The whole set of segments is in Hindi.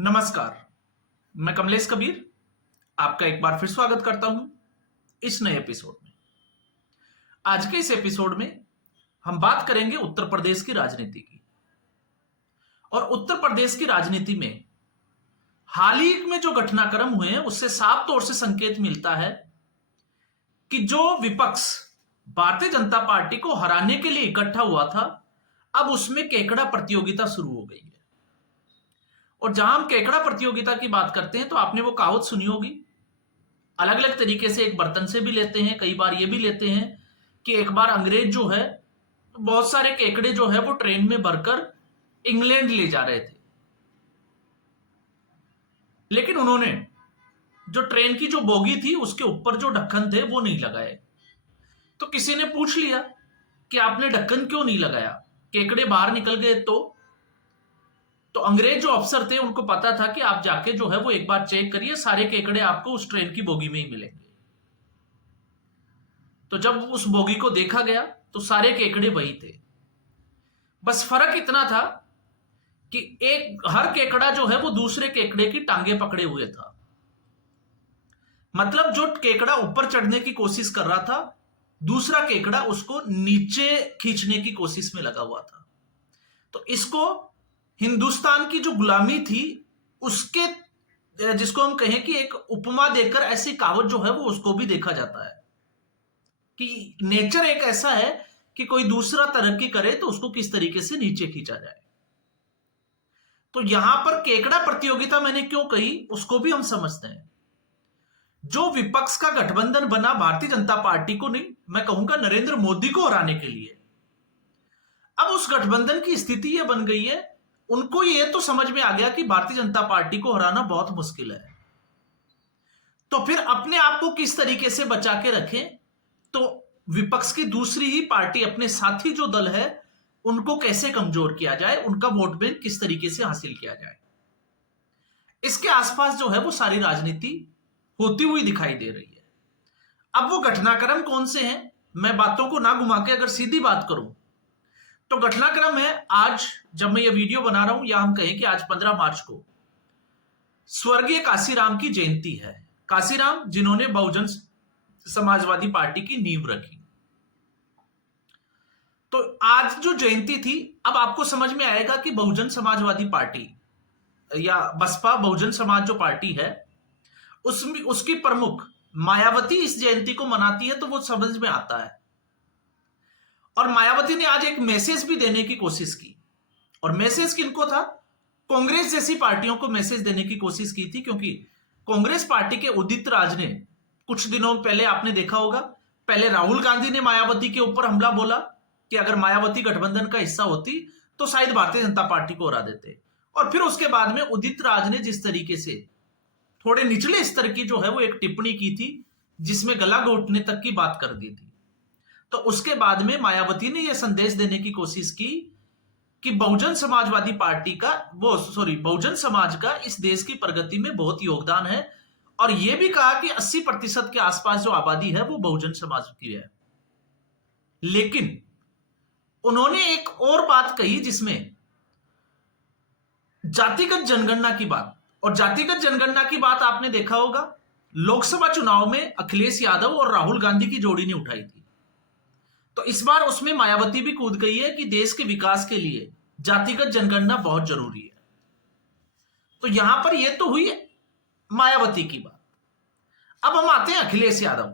नमस्कार। मैं कमलेश कबीर आपका एक बार फिर स्वागत करता हूं इस नए एपिसोड में। आज के इस एपिसोड में हम बात करेंगे उत्तर प्रदेश की राजनीति की। और उत्तर प्रदेश की राजनीति में हाल ही में जो घटनाक्रम हुए हैं उससे साफ तौर से संकेत मिलता है कि जो विपक्ष भारतीय जनता पार्टी को हराने के लिए इकट्ठा हुआ था, अब उसमें केकड़ा प्रतियोगिता शुरू हो गई है। और जहां हम केकड़ा प्रतियोगिता की बात करते हैं तो आपने वो कहावत सुनी होगी, अलग अलग तरीके से एक बर्तन से भी लेते हैं, कई बार ये भी लेते हैं कि एक बार अंग्रेज जो है बहुत सारे केकड़े जो है वो ट्रेन में भरकर इंग्लैंड ले जा रहे थे, लेकिन उन्होंने जो ट्रेन की जो बोगी थी उसके ऊपर जो ढक्कन थे वो नहीं लगाए। तो किसी ने पूछ लिया कि आपने ढक्कन क्यों नहीं लगाया, केकड़े बाहर निकल गए। तो अंग्रेज जो अफसर थे उनको पता था कि आप जाके जो है वो एक बार चेक करिए, सारे केकड़े आपको उस ट्रेन की बोगी में ही मिलेंगे। तो जब उस बोगी को देखा गया तो सारे केकड़े वही थे, बस फर्क इतना था कि एक हर केकड़ा जो है वो दूसरे केकड़े की टांगे पकड़े हुए था। मतलब जो केकड़ा ऊपर चढ़ने की कोशिश कर रहा था, दूसरा केकड़ा उसको नीचे खींचने की कोशिश में लगा हुआ था। तो इसको हिंदुस्तान की जो गुलामी थी उसके, जिसको हम कहें कि एक उपमा देकर ऐसी कहावत जो है वो उसको भी देखा जाता है कि नेचर एक ऐसा है कि कोई दूसरा तरक्की करे तो उसको किस तरीके से नीचे खींचा जाए। तो यहां पर केकड़ा प्रतियोगिता मैंने क्यों कही उसको भी हम समझते हैं। जो विपक्ष का गठबंधन बना भारतीय जनता पार्टी को नहीं, मैं कहूंगा नरेंद्र मोदी को हराने के लिए, अब उस गठबंधन की स्थिति यह बन गई है, उनको यह तो समझ में आ गया कि भारतीय जनता पार्टी को हराना बहुत मुश्किल है। तो फिर अपने आप को किस तरीके से बचा के रखें, तो विपक्ष की दूसरी ही पार्टी, अपने साथी जो दल है उनको कैसे कमजोर किया जाए, उनका वोट बैंक किस तरीके से हासिल किया जाए, इसके आसपास जो है वो सारी राजनीति होती हुई दिखाई दे रही है। अब वो घटनाक्रम कौन से हैं, मैं बातों को ना घुमा के अगर सीधी बात करूं तो घटनाक्रम है, आज जब मैं ये वीडियो बना रहा हूं, या हम कहें कि आज 15 मार्च को स्वर्गीय काशीराम की जयंती है। काशीराम जिन्होंने बहुजन समाजवादी पार्टी की नींव रखी। तो आज जो जयंती थी, अब आपको समझ में आएगा कि बहुजन समाजवादी पार्टी या बसपा बहुजन समाज जो पार्टी है उसमें उसकी प्रमुख मायावती इस जयंती को मनाती है, तो वो समझ में आता है। और मायावती ने आज एक मैसेज भी देने की कोशिश की, और मैसेज किनको था, कांग्रेस जैसी पार्टियों को मैसेज देने की कोशिश की थी। क्योंकि कांग्रेस पार्टी के उदित राज ने कुछ दिनों पहले आपने देखा होगा, पहले राहुल गांधी ने मायावती के ऊपर हमला बोला कि अगर मायावती गठबंधन का हिस्सा होती तो शायद भारतीय जनता पार्टी को हरा देते। और फिर उसके बाद में उदित राज ने जिस तरीके से थोड़े निचले स्तर की जो है वो एक टिप्पणी की थी, जिसमें गला घोटने तक की बात कर दी थी। तो उसके बाद में मायावती ने यह संदेश देने की कोशिश की कि बहुजन समाजवादी पार्टी का बहुजन समाज का इस देश की प्रगति में बहुत योगदान है, और यह भी कहा कि 80% के आसपास जो आबादी है वो बहुजन समाज की है। लेकिन उन्होंने एक और बात कही जिसमें जातिगत जनगणना की बात, और जातिगत जनगणना की बात आपने देखा होगा लोकसभा चुनाव में अखिलेश यादव और राहुल गांधी की जोड़ी ने उठाई थी। तो इस बार उसमें मायावती भी कूद गई है कि देश के विकास के लिए जातिगत जनगणना बहुत जरूरी है। तो यहां पर यह तो हुई मायावती की बात। अब हम आते हैं अखिलेश यादव।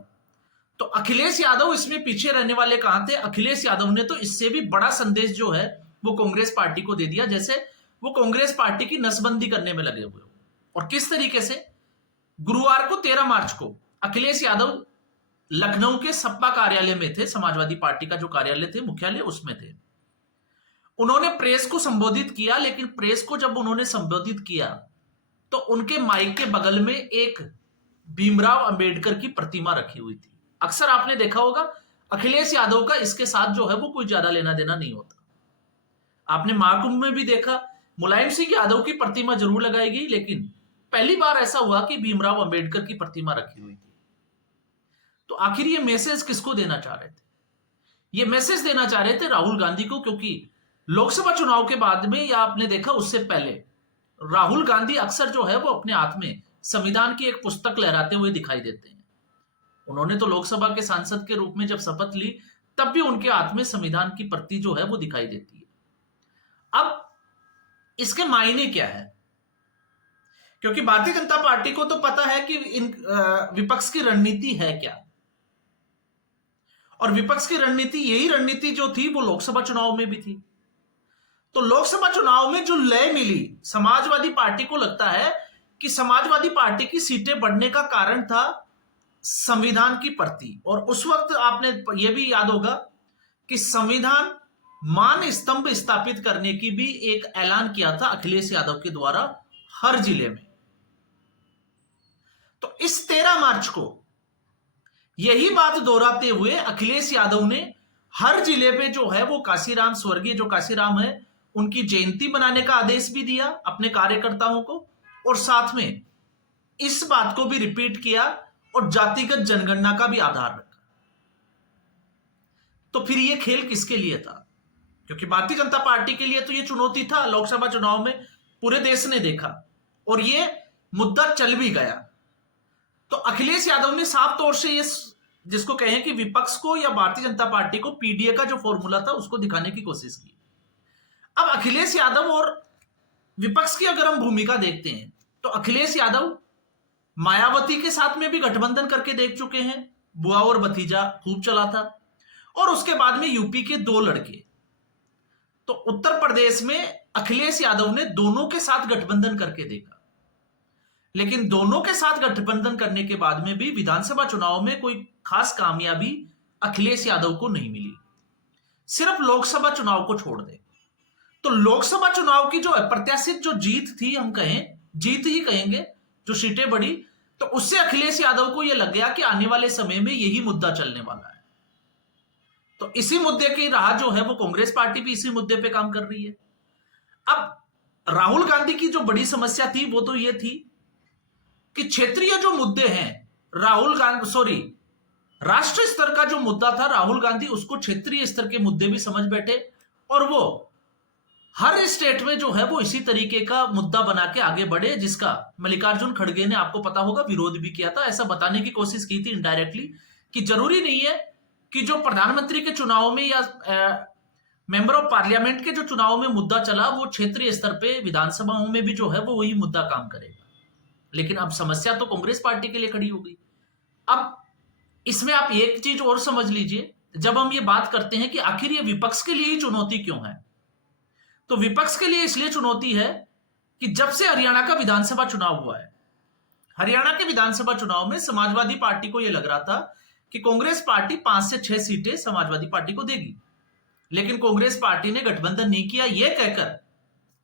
तो अखिलेश यादव इसमें पीछे रहने वाले कहां थे, अखिलेश यादव ने तो इससे भी बड़ा संदेश जो है वो कांग्रेस पार्टी को दे दिया, जैसे वो कांग्रेस पार्टी की नसबंदी करने में लगे हुए। और किस तरीके से, गुरुवार को 13 मार्च को अखिलेश यादव लखनऊ के सपा कार्यालय में थे, समाजवादी पार्टी का जो कार्यालय थे मुख्यालय उसमें थे। उन्होंने प्रेस को संबोधित किया, लेकिन प्रेस को जब उन्होंने संबोधित किया तो उनके माइक के बगल में एक भीमराव अंबेडकर की प्रतिमा रखी हुई थी। अक्सर आपने देखा होगा अखिलेश यादव का इसके साथ जो है वो कोई ज्यादा लेना देना नहीं होता। आपने महाकुंभ में भी देखा मुलायम सिंह यादव की प्रतिमा जरूर लगाई गई, लेकिन पहली बार ऐसा हुआ कि भीमराव अंबेडकर की प्रतिमा रखी हुई थी। तो आखिर ये मैसेज किसको देना चाह रहे थे, ये मैसेज देना चाह रहे थे राहुल गांधी को, क्योंकि लोकसभा चुनाव के बाद में, या आपने देखा उससे पहले राहुल गांधी अक्सर जो है वो अपने हाथ में संविधान की एक पुस्तक लहराते हुए दिखाई देते हैं। उन्होंने तो लोकसभा के सांसद के रूप में जब शपथ ली तब भी उनके हाथ में संविधान की प्रति जो है वो दिखाई देती है। अब इसके मायने क्या है? क्योंकि भारतीय जनता पार्टी को तो पता है कि इन विपक्ष की रणनीति है क्या, और विपक्ष की रणनीति यही रणनीति जो थी वो लोकसभा चुनाव में भी थी। तो लोकसभा चुनाव में जो लय मिली, समाजवादी पार्टी को लगता है कि समाजवादी पार्टी की सीटें बढ़ने का कारण था संविधान की प्रति। और उस वक्त आपने यह भी याद होगा कि संविधान मान स्तंभ स्थापित करने की भी एक ऐलान किया था अखिलेश यादव के द्वारा हर जिले में। तो इस 13 मार्च को यही बात दोहराते हुए अखिलेश यादव ने हर जिले पे जो है वो काशीराम, स्वर्गीय जो काशीराम है, उनकी जयंती बनाने का आदेश भी दिया अपने कार्यकर्ताओं को, और साथ में इस बात को भी रिपीट किया और जातिगत जनगणना का भी आधार रखा। तो फिर यह खेल किसके लिए था? क्योंकि भारतीय जनता पार्टी के लिए तो यह चुनौती था, लोकसभा चुनाव में पूरे देश ने देखा और यह मुद्दा चल भी गया। तो अखिलेश यादव ने साफ तौर से ये, जिसको कहें कि विपक्ष को या भारतीय जनता पार्टी को पीडीए का जो फॉर्मूला था उसको दिखाने की कोशिश की। अब अखिलेश यादव और विपक्ष की अगर हम भूमिका देखते हैं तो अखिलेश यादव मायावती के साथ में भी गठबंधन करके देख चुके हैं, बुआ और भतीजा खूब चला था, और उसके बाद में यूपी के 2 लड़के। तो उत्तर प्रदेश में अखिलेश यादव ने दोनों के साथ गठबंधन करके देखा, लेकिन दोनों के साथ गठबंधन करने के बाद में भी विधानसभा चुनाव में कोई खास कामयाबी अखिलेश यादव को नहीं मिली। सिर्फ लोकसभा चुनाव को छोड़ दे तो लोकसभा चुनाव की जो अप्रत्याशित जो जीत थी, हम कहें जीत ही कहेंगे, जो सीटें बढ़ी, तो उससे अखिलेश यादव को यह लग गया कि आने वाले समय में यही मुद्दा चलने वाला है। तो इसी मुद्दे की राह जो है वो कांग्रेस पार्टी भी इसी मुद्दे पे काम कर रही है। अब राहुल गांधी की जो बड़ी समस्या थी वो तो ये थी कि क्षेत्रीय जो मुद्दे हैं, राष्ट्रीय स्तर का जो मुद्दा था, राहुल गांधी उसको क्षेत्रीय स्तर के मुद्दे भी समझ बैठे, और वो हर स्टेट में जो है वो इसी तरीके का मुद्दा बना के आगे बढ़े, जिसका मल्लिकार्जुन खड़गे ने, आपको पता होगा, विरोध भी किया था। ऐसा बताने की कोशिश की थी इनडायरेक्टली कि जरूरी नहीं है कि जो प्रधानमंत्री के चुनाव में या मेंबर ऑफ पार्लियामेंट के जो चुनाव में मुद्दा चला वो क्षेत्रीय स्तर पे विधानसभाओं में भी जो है वो वही मुद्दा काम करेगा। लेकिन अब समस्या तो कांग्रेस पार्टी के लिए खड़ी हो गई। अब इसमें आप एक चीज और समझ लीजिए, जब हम ये बात करते हैं कि आखिर ये विपक्ष के लिए ही चुनौती क्यों है, तो विपक्ष के लिए इसलिए चुनौती है कि जब से हरियाणा का विधानसभा चुनाव हुआ है, हरियाणा के विधानसभा चुनाव में समाजवादी पार्टी को यह लग रहा था कि कांग्रेस पार्टी 5 से 6 सीटें समाजवादी पार्टी को देगी, लेकिन कांग्रेस पार्टी ने गठबंधन नहीं किया, यह कहकर,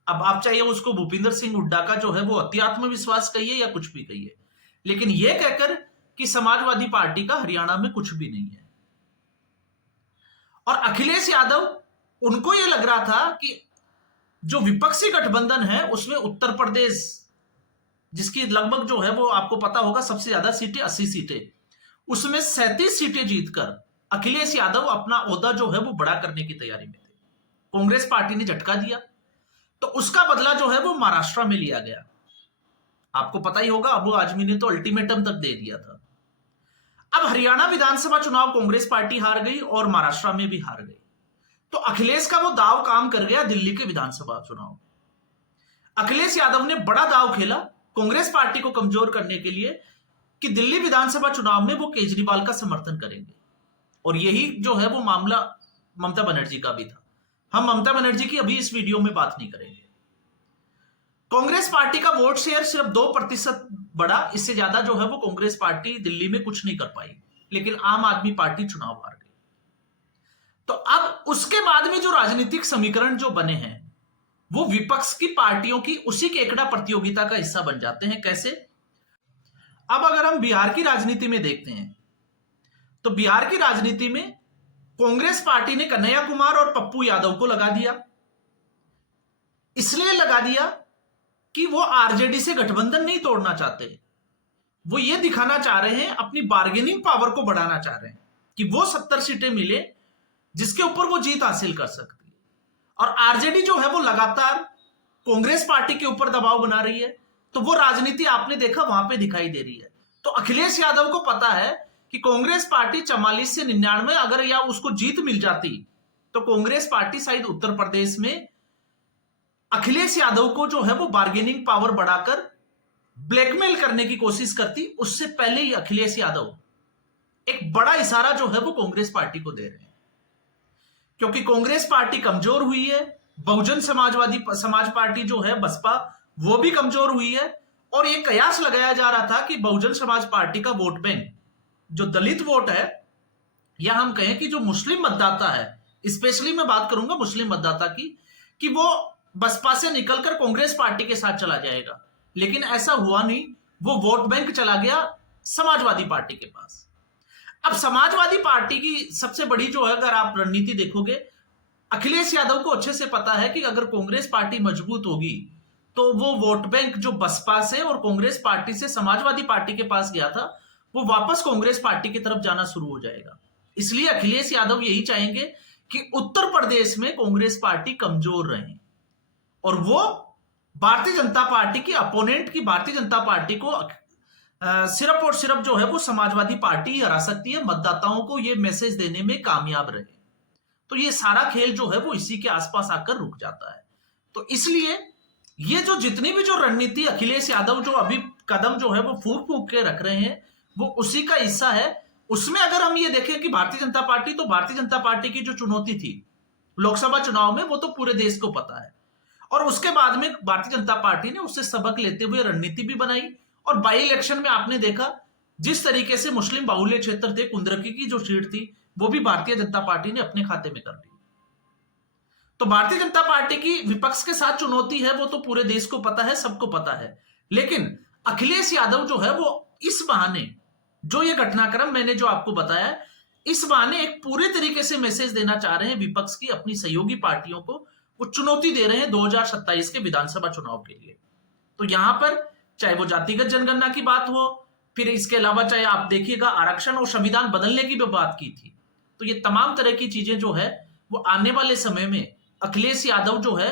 अब आप चाहे उसको भूपिंदर सिंह हुड्डा का जो है वो अति आत्मविश्वास कहिए या कुछ भी कहिए, लेकिन यह कहकर कि समाजवादी पार्टी का हरियाणा में कुछ भी नहीं है। और अखिलेश यादव, उनको यह लग रहा था कि जो विपक्षी गठबंधन है उसमें उत्तर प्रदेश, जिसकी लगभग जो है वो आपको पता होगा सबसे ज्यादा सीटें 80 सीटें, उसमें 37 सीटें जीतकर अखिलेश यादव अपना ओहदा जो है वो बड़ा करने की तैयारी में थे। कांग्रेस पार्टी ने झटका दिया, तो उसका बदला जो है वो महाराष्ट्र में लिया गया। आपको पता ही होगा, अबू आजमी ने तो अल्टीमेटम तक दे दिया था। अब हरियाणा विधानसभा चुनाव कांग्रेस पार्टी हार गई और महाराष्ट्र में भी हार गई, तो अखिलेश का वो दाव काम कर गया दिल्ली के विधानसभा चुनाव। अखिलेश यादव ने बड़ा दाव खेला कांग्रेस पार्टी को कमजोर करने के लिए कि दिल्ली विधानसभा चुनाव में वो केजरीवाल का समर्थन करेंगे, और यही जो है वो मामला ममता बनर्जी का भी था। हम ममता बनर्जी की अभी इस वीडियो में बात नहीं करेंगे। कांग्रेस पार्टी का वोट शेयर सिर्फ 2% बढ़ा, इससे ज्यादा जो है वो कांग्रेस पार्टी दिल्ली में कुछ नहीं कर पाई, लेकिन आम आदमी पार्टी चुनाव हार गई। तो अब उसके बाद में जो राजनीतिक समीकरण जो बने हैं वो विपक्ष की पार्टियों की उसी केकड़ा प्रतियोगिता का हिस्सा बन जाते हैं। कैसे? अब अगर हम बिहार की राजनीति में देखते हैं तो बिहार की राजनीति में कांग्रेस पार्टी ने कन्हैया कुमार और पप्पू यादव को लगा दिया। इसलिए लगा दिया कि वो आरजेडी से गठबंधन नहीं तोड़ना चाहते, वो ये दिखाना चाह रहे हैं, अपनी बार्गेनिंग पावर को बढ़ाना चाह रहे हैं कि वो 70 सीटें मिले जिसके ऊपर वो जीत हासिल कर सकती है। और आरजेडी जो है वो लगातार कांग्रेस पार्टी के ऊपर दबाव बना रही है, तो वो राजनीति आपने देखा वहां पे दिखाई दे रही है। तो अखिलेश यादव को पता है कि कांग्रेस पार्टी 44 से 99 अगर या उसको जीत मिल जाती तो कांग्रेस पार्टी शायद उत्तर प्रदेश में अखिलेश यादव को जो है वो बार्गेनिंग पावर बढ़ाकर ब्लैकमेल करने की कोशिश करती। उससे पहले ही अखिलेश यादव एक बड़ा इशारा जो है वो कांग्रेस पार्टी को दे रहे हैं, क्योंकि कांग्रेस पार्टी कमजोर हुई है, बहुजन समाज पार्टी जो है बसपा वो भी कमजोर हुई है, और एक कयास लगाया जा रहा था कि बहुजन समाज पार्टी का वोट बैंक जो दलित वोट है, या हम कहें कि जो मुस्लिम मतदाता है, स्पेशली मैं बात करूंगा मुस्लिम मतदाता की, कि वो बसपा से निकलकर कांग्रेस पार्टी के साथ चला जाएगा। लेकिन ऐसा हुआ नहीं, वो वोट बैंक चला गया समाजवादी पार्टी के पास। अब समाजवादी पार्टी की सबसे बड़ी जो है, अगर आप रणनीति देखोगे, अखिलेश यादव को अच्छे से पता है कि अगर कांग्रेस पार्टी मजबूत होगी तो वो वोट बैंक जो बसपा से और कांग्रेस पार्टी से समाजवादी पार्टी के पास गया था, वो वापस कांग्रेस पार्टी की तरफ जाना शुरू हो जाएगा। इसलिए अखिलेश यादव यही चाहेंगे कि उत्तर प्रदेश में कांग्रेस पार्टी कमजोर रहे, और वो भारतीय जनता पार्टी की अपोनेंट की भारतीय जनता पार्टी को सिर्फ और सिर्फ जो है वो समाजवादी पार्टी ही हरा सकती है, मतदाताओं को ये मैसेज देने में कामयाब रहे। तो ये सारा खेल जो है वो इसी के आसपास आकर रुक जाता है। तो इसलिए ये जो जितनी भी जो रणनीति अखिलेश यादव जो अभी कदम जो है वो फूंक फूंक के रख रहे हैं, वो उसी का हिस्सा है। उसमें अगर हम ये देखें कि भारतीय जनता पार्टी, तो भारतीय जनता पार्टी की जो चुनौती थी लोकसभा चुनाव में, वो तो पूरे देश को पता है, और उसके बाद में भारतीय जनता पार्टी ने उससे सबक लेते हुए रणनीति भी बनाई। और बाई इलेक्शन में आपने देखा जिस तरीके से मुस्लिम बाहुल्य क्षेत्र थे, कुंदरकी की जो सीट थी, वो भी भारतीय जनता पार्टी ने अपने खाते में कर ली। तो भारतीय जनता पार्टी की विपक्ष के साथ चुनौती है, वो तो पूरे देश को पता है, सबको पता है। लेकिन अखिलेश यादव जो है वो इस बहाने, जो ये घटनाक्रम मैंने जो आपको बताया, इस बहाने एक पूरे तरीके से मैसेज देना चाह रहे हैं विपक्ष की अपनी सहयोगी पार्टियों को, वो चुनौती दे रहे हैं 2027 के विधानसभा चुनाव के लिए। तो यहां पर चाहे वो जातिगत जनगणना की बात हो, फिर इसके अलावा चाहे आप देखिएगा आरक्षण और संविधान बदलने की भी बात की थी, तो ये तमाम तरह की चीजें जो है वो आने वाले समय में अखिलेश यादव जो है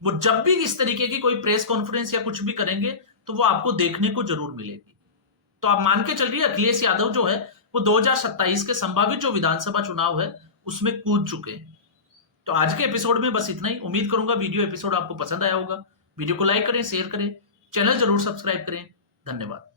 वो जब भी इस तरीके की कोई प्रेस कॉन्फ्रेंस या कुछ भी करेंगे तो वो आपको देखने को जरूर मिलेगी। तो आप मान के चलिए अखिलेश यादव जो है वो 2027 के संभावित जो विधानसभा चुनाव है उसमें कूद चुके हैं। तो आज के एपिसोड में बस इतना ही। उम्मीद करूंगा वीडियो एपिसोड आपको पसंद आया होगा। वीडियो को लाइक करें, शेयर करें, चैनल जरूर सब्सक्राइब करें। धन्यवाद।